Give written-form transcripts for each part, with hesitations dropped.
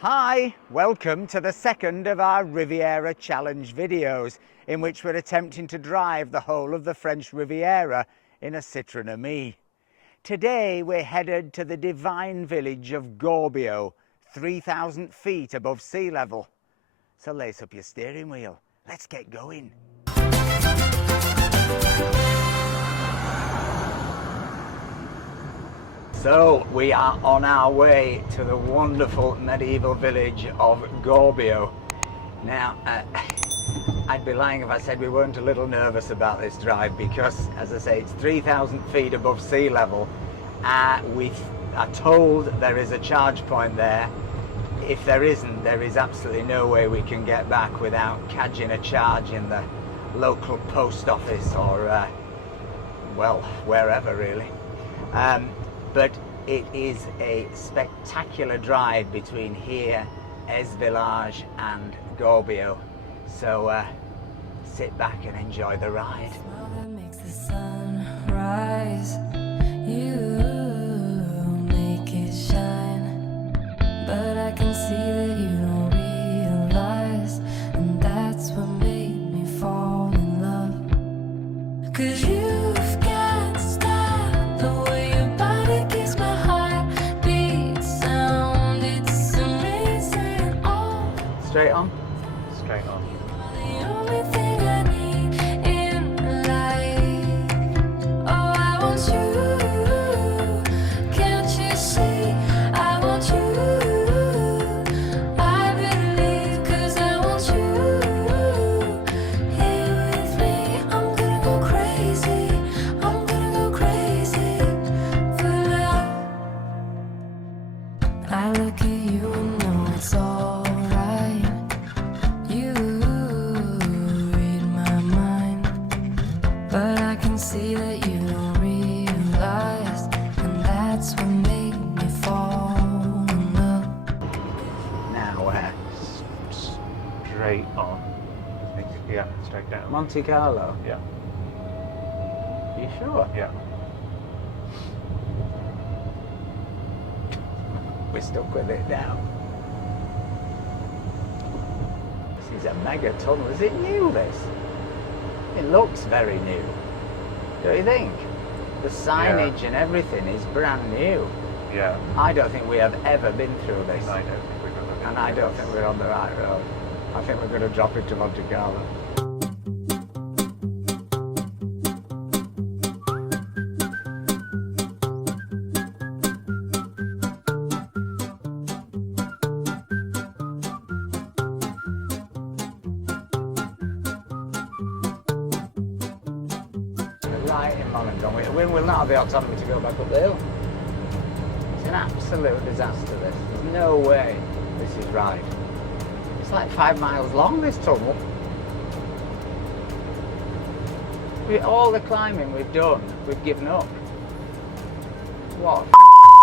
Hi, welcome to the second of our Riviera Challenge videos, in which we're attempting to drive the whole of the French Riviera in a Citroen Ami. Today we're headed to the divine village of Gorbio, 3,000 feet above sea level. So lace up your steering wheel, let's get going. So we are on our way to the wonderful medieval village of Gorbio. Now, I'd be lying if I said we weren't a little nervous about this drive because, as I say, it's 3,000 feet above sea level. We are told there is a charge point there. If there isn't, there is absolutely no way we can get back without cadging a charge in the local post office or, well, wherever really. But it is a spectacular drive between here, Es Village and Gorbio. So sit back and enjoy the ride. That makes the sun rise. You make it shine, but I can see that you don't realize, and that's what made me fall in love. 'Cause you've got style, the way your body keeps my heartbeat sound. It's amazing. Oh, Straight on? Straight on. the only thing I need in life. Oh, I want you. Can't you see? I want you. I believe 'cause I want you here with me. I'm gonna go crazy. I'm gonna go crazy for love. I look at you and know it's alright. You read my mind, but I can see that you don't realize, and that's what made me fall in love. Now where? Straight on. I think, yeah, straight down. Monte Carlo? Yeah, You sure? yeah. We're stuck with it now. This is a mega tunnel. Is it new, this? It looks very new. Don't you think? The signage and everything is brand new. Yeah. I don't think we have ever been through this. I don't think we've ever been And I through don't this. think we're on the right road. I think we're going to drop into Monte Carlo. Right in Menton. We will not have the autonomy to go back up the hill. It's an absolute disaster, this. There's no way this is right. It's like 5 miles long, this tunnel. All the climbing we've done, we've given up. What a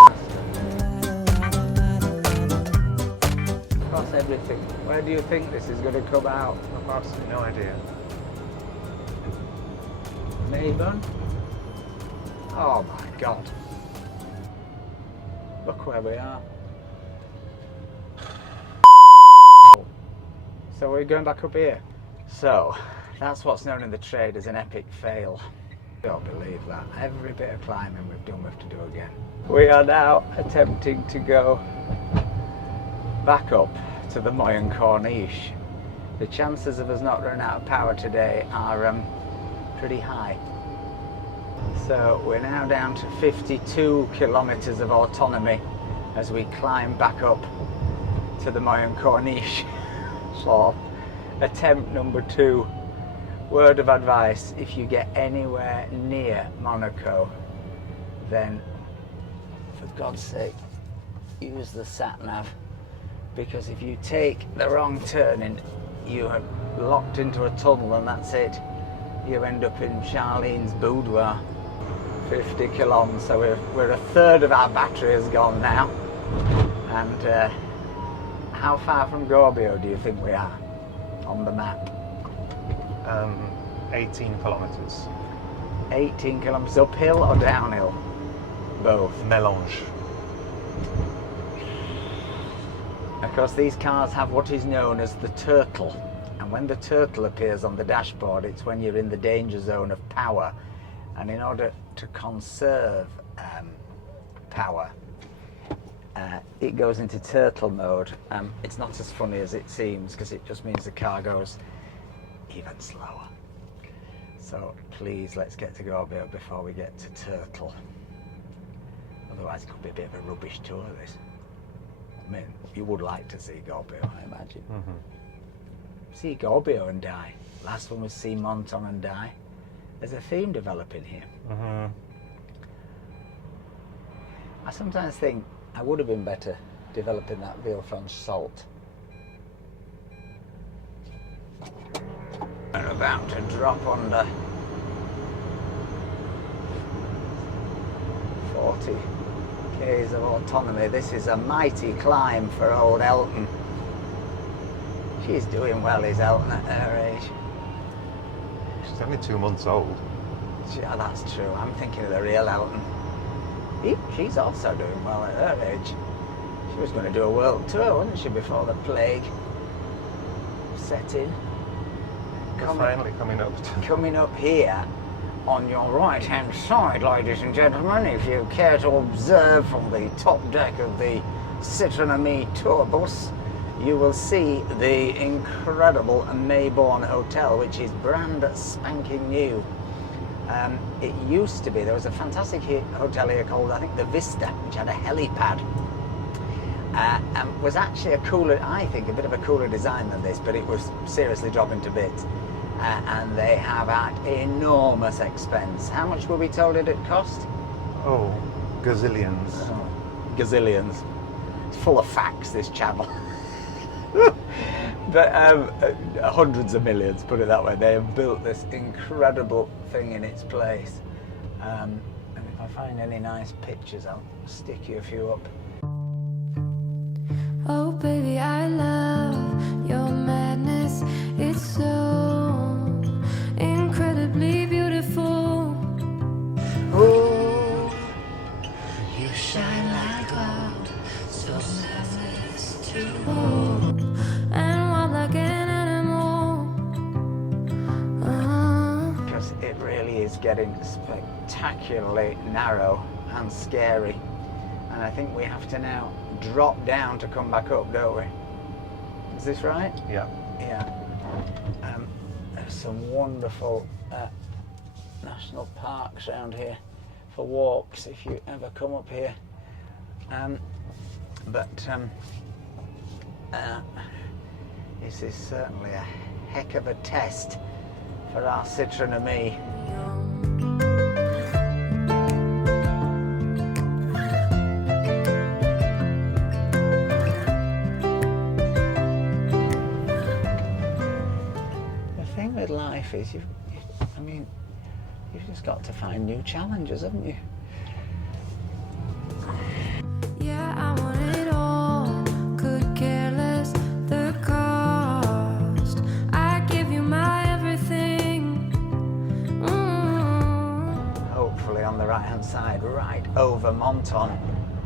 disaster. Across everything. Where do you think this is going to come out? I've absolutely no idea. Menton? Oh my God. Look where we are. So we're going back up here. So that's what's known in the trade as an epic fail. I don't believe that. Every bit of climbing we've done, we have to do again. We are now attempting to go back up to the Moyen Corniche. The chances of us not running out of power today are pretty high. So we're now down to 52 kilometers of autonomy as we climb back up to the Moyen Corniche for attempt number 2. Word of advice: if you get anywhere near Monaco, then for God's sake use the sat nav, because if you take the wrong turning, you are locked into a tunnel and that's it. You end up in Charlene's boudoir. 50 kilometers, so we're a third of our battery has gone now. And how far from Gorbio do you think we are on the map? 18 kilometers. 18 kilometers uphill or downhill? Both. Mélange. Of course, these cars have what is known as the turtle, and when the turtle appears on the dashboard, it's when you're in the danger zone of power, and in order to conserve power, it goes into turtle mode. It's not as funny as it seems, because it just means the car goes even slower. So please, let's get to Gorbio before we get to turtle. Otherwise it could be a bit of a rubbish tour, this. I mean, you would like to see Gorbio, I imagine. See Gorbio and die. Last one was see Menton and die. There's a theme developing here. I sometimes think I would have been better developing that Villefranche salt. We're about to drop under 40 k's of autonomy. This is a mighty climb for old Elton. She's doing well, is Elton, at her age. She's only 2 months old. Yeah, that's true. I'm thinking of the real Elton. She's also doing well at her age. She was going to do a world tour, wasn't she, before the plague set in. Finally coming up to... Coming up here on your right hand side, ladies and gentlemen, if you care to observe from the top deck of the Citroen Me tour bus, you will see the incredible Maybourne Hotel, which is brand spanking new. It used to be, there was a fantastic hotel here called, I think, the Vista, which had a helipad. And was actually a cooler, I think, a bit of a cooler design than this, but it was seriously dropping to bits. And they have at enormous expense. How much were we told it'd cost? Oh, gazillions. Oh, gazillions. It's full of facts, this channel. But hundreds of millions, put it that way. They have built this incredible thing in its place. And if I find any nice pictures, I'll stick you a few up. Oh baby, I love your madness. It's so incredibly beautiful. Oh, you shine like gold, so madness too. And wild like an animal. Because it really is getting spectacularly narrow and scary. And I think we have to now drop down to come back up, don't we? Is this right? Yeah. Yeah. There's some wonderful national parks around here for walks if you ever come up here. This is certainly a heck of a test for our Citroen Me. Life is, you've just got to find new challenges, haven't you? Yeah, I want it all. Could care less the cost. I give you my everything. Hopefully on the right hand side, right over Menton,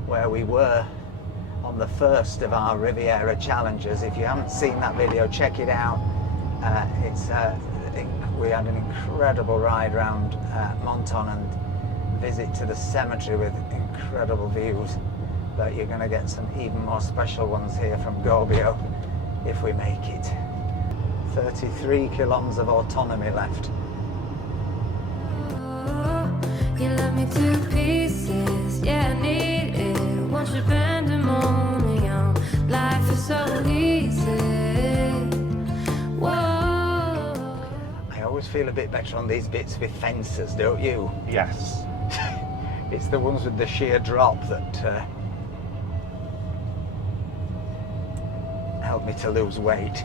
where we were on the first of our Riviera challenges. If you haven't seen that video, check it out. We had an incredible ride around Menton and visit to the cemetery with incredible views, but you're going to get some even more special ones here from Gorbio if we make it. 33 kilometers of autonomy left. You love me to pieces, yeah, I need it. Once you pandemonium, life is so easy. Whoa. I always feel a bit better on these bits with fences, don't you? Yes. It's the ones with the sheer drop that help me to lose weight.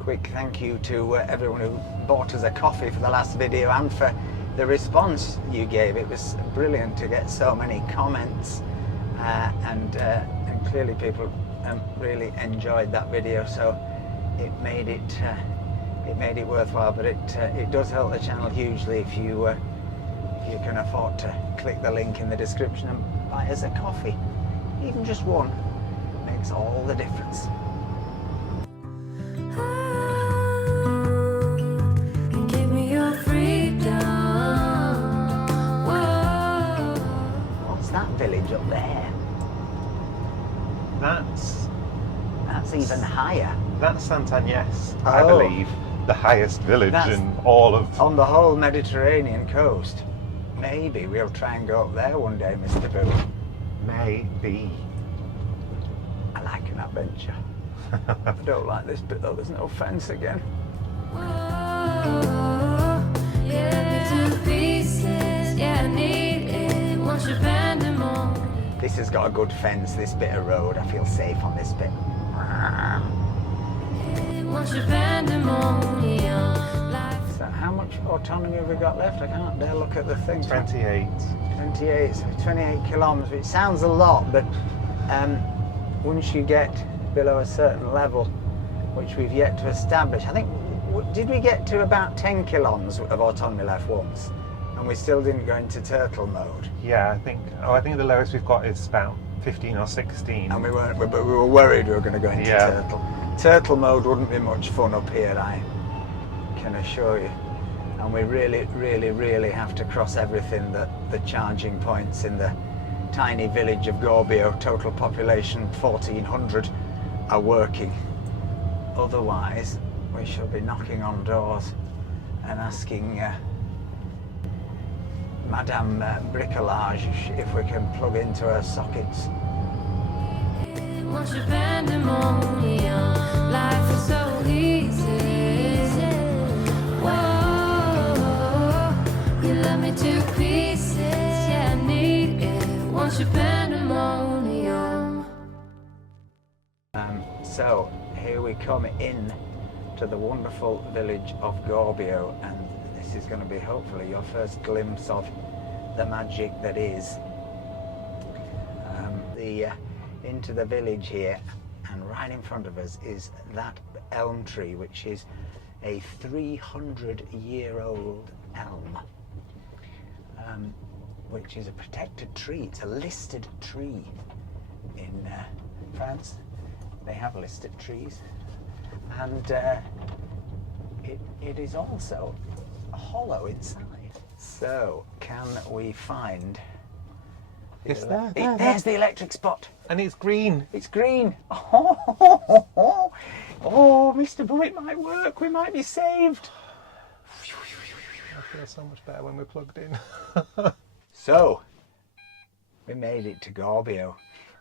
Quick thank you to everyone who bought us a coffee for the last video and for the response you gave. It was brilliant to get so many comments and clearly people really enjoyed that video, so it made it worthwhile. But it does help the channel hugely if you can afford to click the link in the description and buy us a coffee, even just one. makes all the difference. Give me your freedom. Whoa. What's that village up there? That's even higher. That's Sant'Agnes, I Oh. believe. The highest village That's in all of... on the whole Mediterranean coast. Maybe we'll try and go up there one day, Mr. Boo. Maybe. I like an adventure. I don't like this bit though, there's no fence again. This has got a good fence, this bit of road. I feel safe on this bit. So how much autonomy have we got left? I can't dare look at the thing. 28. 28, so 28 kilometres, which sounds a lot, but once you get below a certain level, which we've yet to establish, I think, did we get to about 10 kilometres of autonomy left once? And we still didn't go into turtle mode. Yeah, I think the lowest we've got is about 15 or 16. And we were worried we were going to go into turtle. Turtle mode wouldn't be much fun up here, I can assure you. And we really have to cross everything that the charging points in the tiny village of Gorbio, total population 1400, are working. Otherwise, we shall be knocking on doors and asking Madame Bricolage if we can plug into her sockets. Life is so easy. Whoa, you love me to pieces. Yeah, I need it. Want your pandemonium. So here we come in to the wonderful village of Gorbio, and this is going to be hopefully your first glimpse of the magic that is into the village here. And right in front of us is that elm tree, which is a 300-year-old elm, which is a protected tree. It's a listed tree in France. They have listed trees, and it is also hollow inside. So, can we find... It's there. There's the electric spot. And it's green. It's green. Oh, Mr. Boo, it might work. We might be saved. I feel so much better when we're plugged in. So, we made it to Gorbio.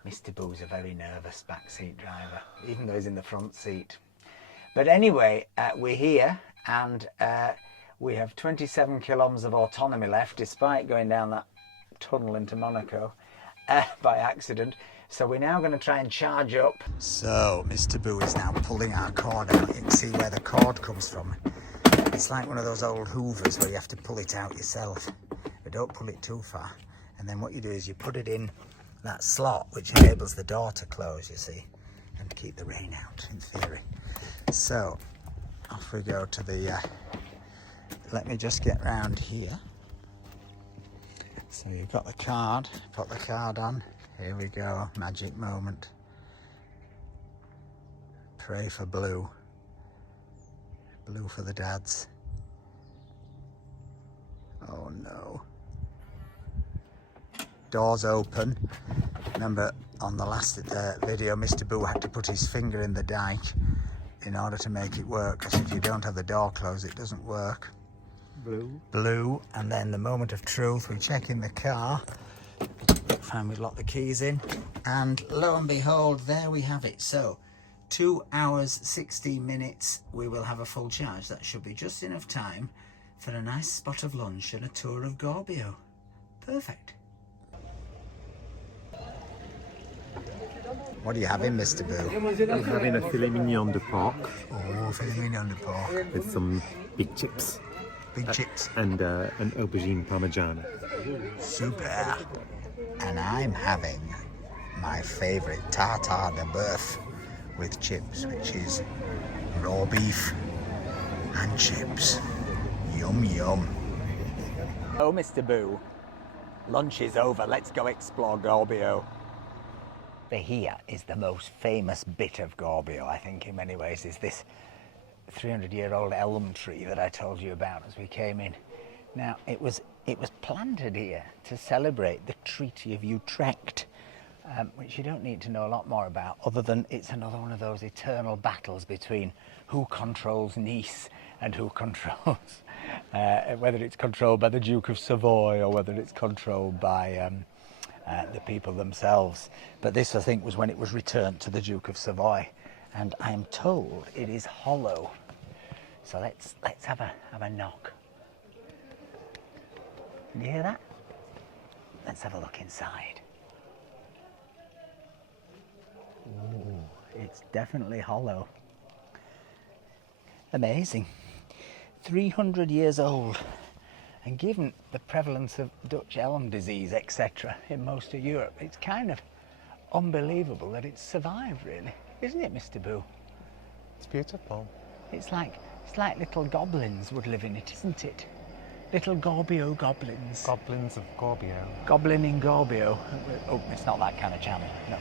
Mr. Boo's a very nervous backseat driver, even though he's in the front seat. But anyway, we're here, and we have 27 kilometres of autonomy left, despite going down that tunnel into Monaco by accident. So we're now going to try and charge up. So Mr. Boo is now pulling our cord out. You can see where the cord comes from. It's like one of those old hoovers where you have to pull it out yourself, but don't pull it too far. And then what you do is you put it in that slot, which enables the door to close, you see, and keep the rain out, in theory. So off we go to the let me just get round here. So you've got the card, put the card on, here we go, magic moment. Pray for blue. Blue for the dads. Oh no. Doors open. Remember on the last video, Mr. Boo had to put his finger in the dike in order to make it work, because if you don't have the door closed, it doesn't work. Blue, and then the moment of truth, we check in the car, find we've locked the keys in, and lo and behold, there we have it. So 2 hours 16 minutes we will have a full charge. That should be just enough time for a nice spot of lunch and a tour of Gorbio. Perfect. What are you having, Mr. Boo? I'm having a filet mignon de pork Oh, filet mignon de porc. with some big chips Big chips. and an aubergine parmigiana. Super. And I'm having my favourite tartare de boeuf with chips, which is raw beef and chips. Yum yum. Oh, Mr. Boo. Lunch is over. Let's go explore Gorbio. here is the most famous bit of Gorbio, I think, in many ways, is this 300-year-old elm tree that I told you about as we came in. Now, it was planted here to celebrate the Treaty of Utrecht, which you don't need to know a lot more about, other than it's another one of those eternal battles between who controls Nice and who controls, whether it's controlled by the Duke of Savoy or whether it's controlled by the people themselves. But this, I think, was when it was returned to the Duke of Savoy, and I am told it is hollow. So let's have a knock. Can you hear that? Let's have a look inside. Ooh, it's definitely hollow. Amazing. 300 years old. And given the prevalence of Dutch elm disease, etc., in most of Europe, it's kind of unbelievable that it's survived, really. Isn't it, Mr. Boo? It's beautiful. It's like little goblins would live in it, isn't it? Little Gorbio goblins. Goblins of Gorbio. Goblin in Gorbio. Oh, it's not that kind of channel, no.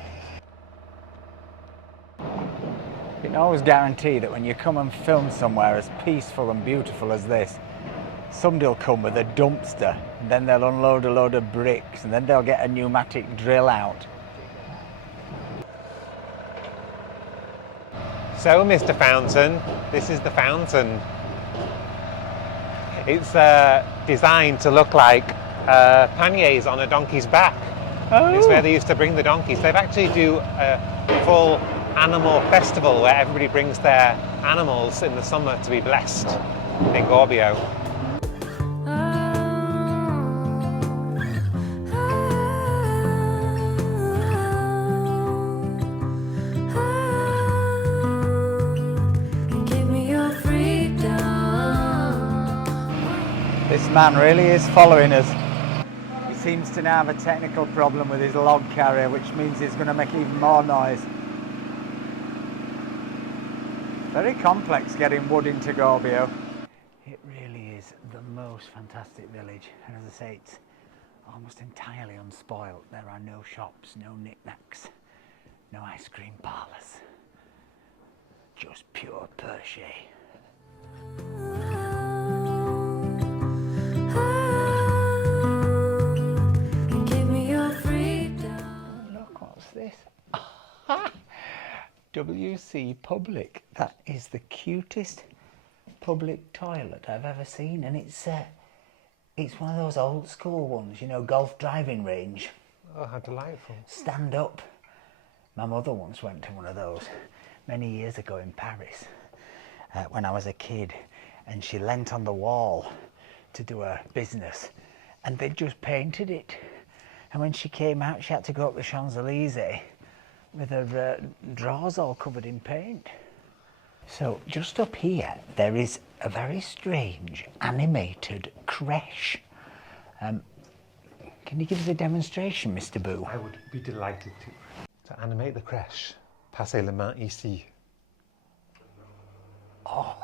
You can always guarantee that when you come and film somewhere as peaceful and beautiful as this, somebody will come with a dumpster, and then they'll unload a load of bricks, and then they'll get a pneumatic drill out. So, Mr. Fountain, this is the fountain. It's designed to look like panniers on a donkey's back. Oh. It's where they used to bring the donkeys. They've actually do a full animal festival where everybody brings their animals in the summer to be blessed in Gorbio. This man really is following us. He seems to now have a technical problem with his log carrier, which means he's going to make even more noise. Very complex getting wood into Gorbio. It really is the most fantastic village, and as I say, it's almost entirely unspoilt. There are no shops, no knickknacks, no ice cream parlours, just pure Perche. Look, what's this? WC Public. That is the cutest public toilet I've ever seen, and it's one of those old school ones, you know, golf driving range. Oh, how delightful. Stand up. My mother once went to one of those many years ago in Paris when I was a kid, and she leant on the wall to do her business, and they'd just painted it. And when she came out, she had to go up the Champs-Elysees with her drawers all covered in paint. So just up here, there is a very strange animated creche. Can you give us a demonstration, Mr. Boo? I would be delighted to. To animate the creche, passez la main ici. Oh,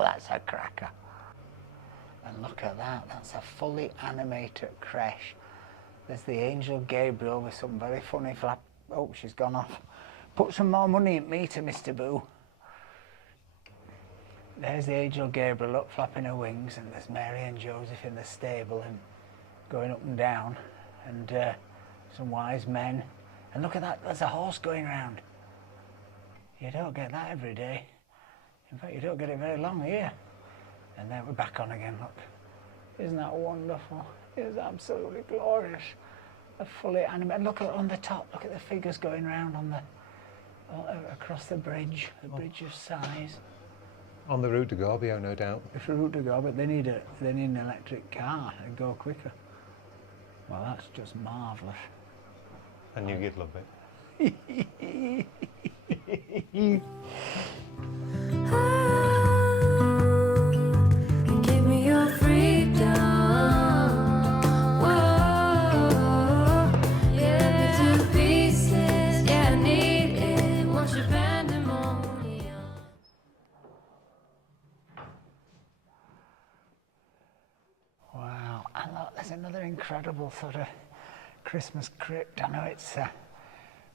that's a cracker. And look at that, that's a fully animated creche. There's the angel Gabriel with some very funny flap. Oh, she's gone off. Put some more money in meter, Mr. Boo. There's the angel Gabriel up flapping her wings, and there's Mary and Joseph in the stable and going up and down, and some wise men. And look at that, there's a horse going round. You don't get that every day. In fact, you don't get it very long here. And then we're back on again, look. Isn't that wonderful? It's absolutely glorious. A fully animated, look at on the top, look at the figures going round on the, across the bridge of size. On the route to Gorbio, no doubt. It's a route to go, but they need an electric car to go quicker. Well, that's just marvellous. And you'd love it. Give me your freedom. Whoa, yeah, to pieces. Yeah, I need it. Want your pandemonium. Wow, and look, there's another incredible sort of Christmas crypt. I know it's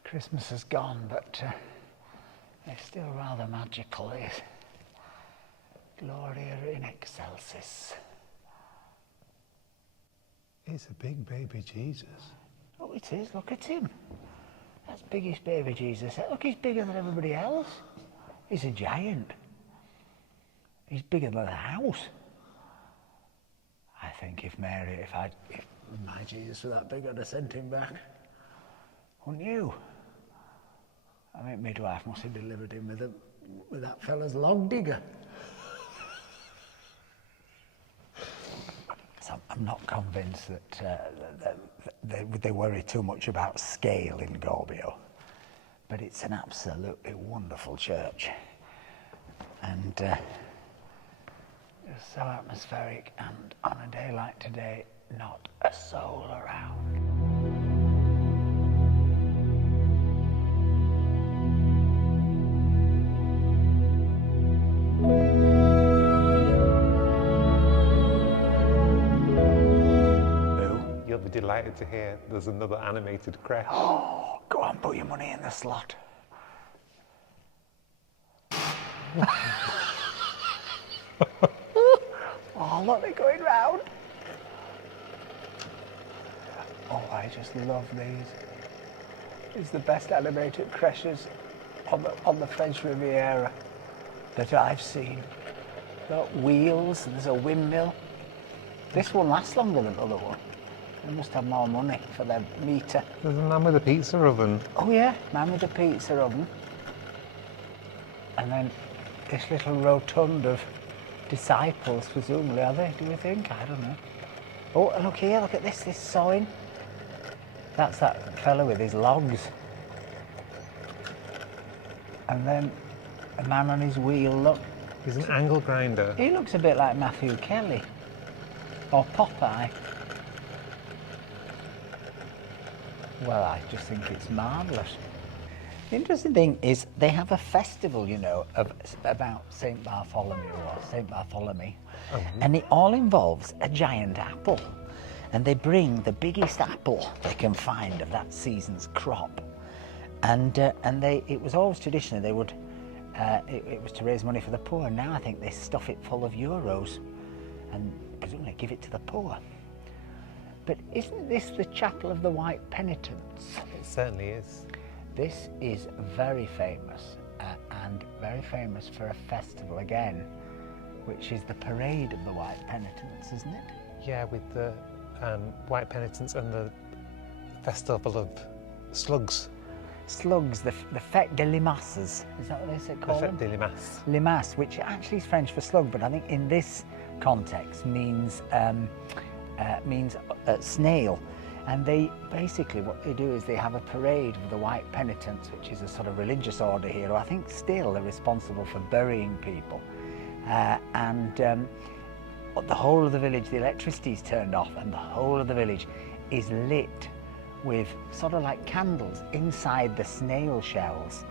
Christmas has gone, but they're still rather magical. These Gloria in excelsis. It's a big baby Jesus. Oh, it is. Look at him. That's biggest baby Jesus. Look, he's bigger than everybody else. He's a giant. He's bigger than the house. I think if my Jesus were that big, I'd have sent him back. Wouldn't you? I think midwife must have delivered him with that fella's log digger. So I'm not convinced that they worry too much about scale in Gorbio, but it's an absolutely wonderful church, and it's so atmospheric, and on a day like today, not a soul around. You'll be delighted to hear there's another animated creche. Oh, go on, put your money in the slot. Oh, look, they're going round. Oh, I just love these. It's the best animated creches on the French Riviera that I've seen. Got wheels, there's a windmill. This one lasts longer than the other one. They must have more money for their meter. There's a man with a pizza oven. Oh yeah, man with a pizza oven. And then this little rotund of disciples, presumably, are they, do you think? I don't know. Oh, and look here, look at this sawing. That's that fella with his logs. And then a man on his wheel, look. He's an angle grinder. He looks a bit like Matthew Kelly. Or Popeye. Well, I just think it's marvellous. The interesting thing is they have a festival, you know, about St. Bartholomew or St. Bartholomew, and it all involves a giant apple. And they bring the biggest apple they can find of that season's crop. And it was always traditional, they would, it was to raise money for the poor. Now I think they stuff it full of euros and presumably give it to the poor. But isn't this the Chapel of the White Penitents? It certainly is. This is very famous, and very famous for a festival again, which is the Parade of the White Penitents, isn't it? Yeah, with the White Penitents and the Festival of Slugs. Slugs, the Fête des Limaces, is that what they say called? The Fête des Limaces. Limace, which actually is French for slug, but I think in this context means snail. And they basically, what they do is they have a parade of the White Penitents, which is a sort of religious order here, who I think still are responsible for burying people. The whole of the village, the electricity is turned off, and the whole of the village is lit with sort of like candles inside the snail shells.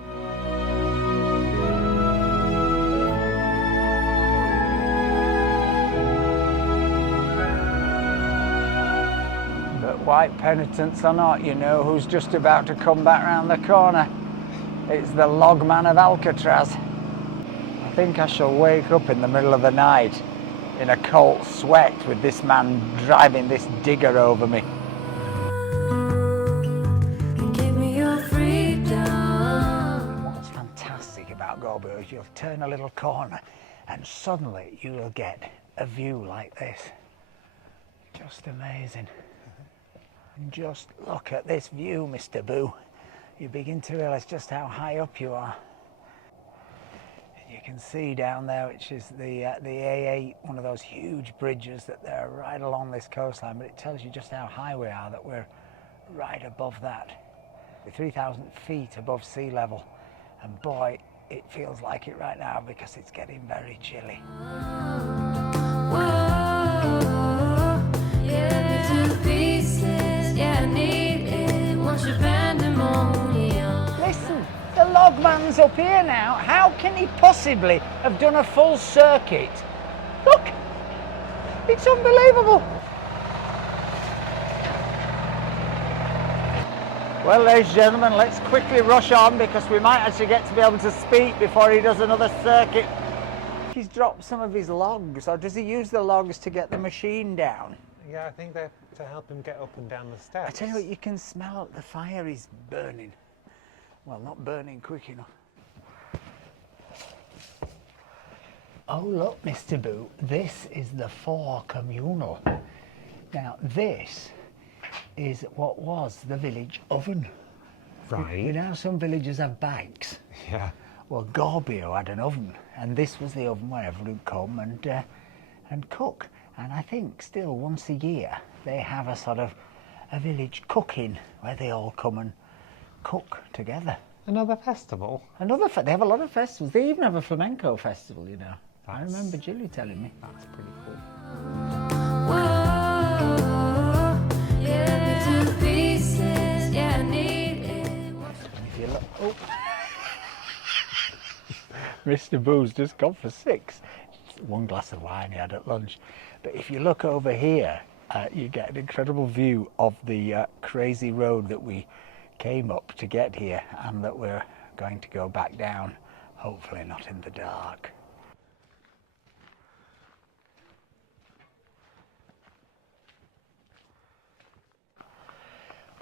But White Penitents or not, you know who's just about to come back round the corner. It's the logman of Alcatraz. I think I shall wake up in the middle of the night in a cold sweat with this man driving this digger over me. Give me your freedom. What's fantastic about Gorbio is you'll turn a little corner and suddenly you will get a view like this. Just amazing. And just look at this view, Mr. Boo. You begin to realise just how high up you are. You can see down there, which is the A8, one of those huge bridges that they're right along this coastline, but it tells you just how high we are, that we're right above that. We're 3,000 feet above sea level, and boy, it feels like it right now because it's getting very chilly. Listen, the logman's up here now. How can he possibly have done a full circuit? Look, it's unbelievable. Well, ladies and gentlemen, let's quickly rush on because we might actually get to be able to speak before he does another circuit. He's dropped some of his logs, or does he use the logs to get the machine down? Yeah, I think they're to help him get up and down the steps. I tell you what, you can smell the fire is burning. Well, not burning quick enough. Oh, look, Mr. Boo, this is the 4 communal. Now, this is what was the village oven. Right. You know, some villages have bags. Yeah. Well, Gorbio had an oven, and this was the oven where everyone would come and cook. And I think still once a year they have a sort of a village cooking where they all come and cook together. Another festival? They have a lot of festivals. They even have a flamenco festival, you know. I That's- remember Jilly telling me. That's pretty cool. Whoa, yeah, to pieces, yeah, I need it. If you look, oh. Mr. Boo's just gone for 6. One glass of wine he had at lunch. But if you look over here, you get an incredible view of the crazy road that we came up to get here and that we're going to go back down, hopefully not in the dark.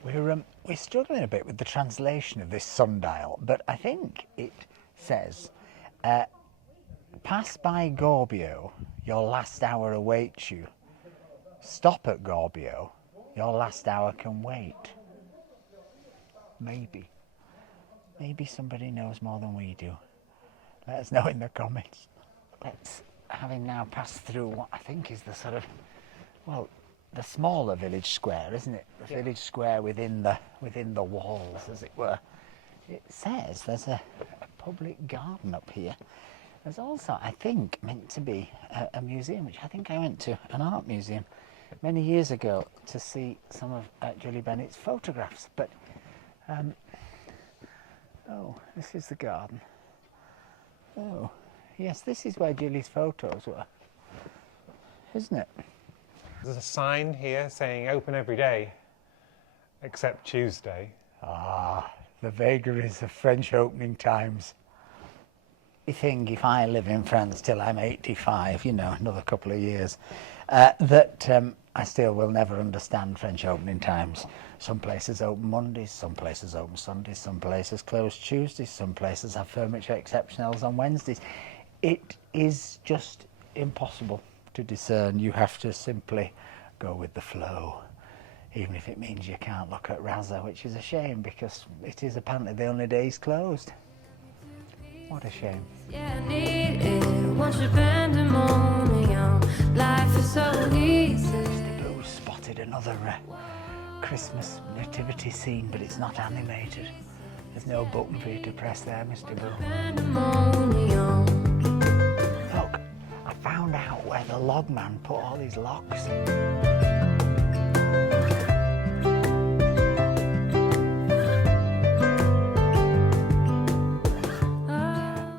We're struggling a bit with the translation of this sundial, but I think it says, pass by Gorbio, your last hour awaits you. Stop at Gorbio, your last hour can wait. Maybe. Maybe somebody knows more than we do. Let us know in the comments. Let's, having now passed through what I think is the sort of, well, the smaller village square, isn't it? The village square within the walls, as it were. It says there's a public garden up here. There's also, I think, meant to be a museum, which I think I went to, an art museum, many years ago to see some of Julie Bennett's photographs. But, oh, this is the garden. Oh, yes, this is where Julie's photos were, isn't it? There's a sign here saying open every day, except Tuesday. Ah, the vagaries of French opening times. I think if I live in France till I'm 85, you know, another couple of years, that I still will never understand French opening times. Some places open Mondays, some places open Sundays, some places close Tuesdays, some places have furniture exceptionals on Wednesdays. It is just impossible to discern. You have to simply go with the flow, even if it means you can't look at Raza, which is a shame because it is apparently the only day he's closed. What a shame. Yeah, I need it. Once you pandemonium, life is so easy. Mr. Boo spotted another Christmas nativity scene, but it's not animated. There's no button for you to press there, Mr. Boo. Pandemonium. Look, I found out where the log man put all his logs.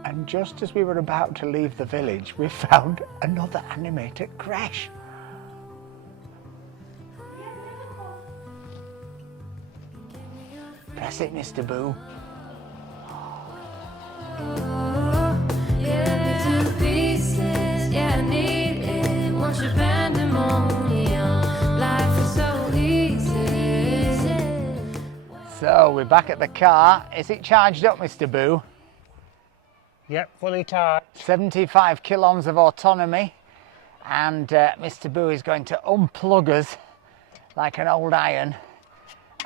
And just as we were about to leave the village, we found another animated crash. Press it, Mr. Boo. Yeah, to pieces. Yeah, I need it. Once you pandemonium, life is so easy. So we're back at the car. Is it charged up, Mr. Boo? Yep, fully charged. 75 kilometers of autonomy, and Mr. Boo is going to unplug us like an old iron,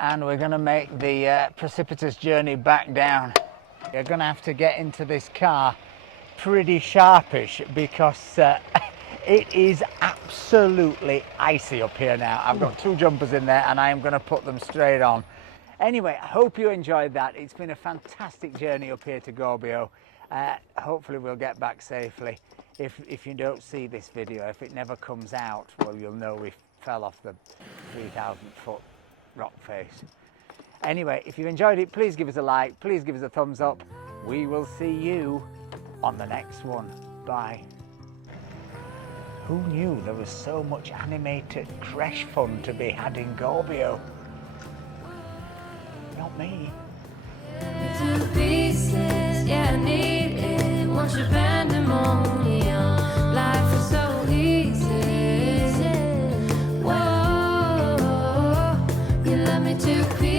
and we're going to make the precipitous journey back down. You're going to have to get into this car pretty sharpish because it is absolutely icy up here now. I've got 2 jumpers in there and I am going to put them straight on. Anyway, I hope you enjoyed that. It's been a fantastic journey up here to Gorbio. Hopefully we'll get back safely. If you don't see this video, if it never comes out, well, you'll know we fell off the 3,000 foot rock face. Anyway, if you've enjoyed it, please give us a like, please give us a thumbs up. We will see you on the next one. Bye. Who knew there was so much animated crash fun to be had in Gorbio? not me. To pieces, yeah, I need it. Once you're pandemonium, life is so easy. Whoa, you love me to pieces.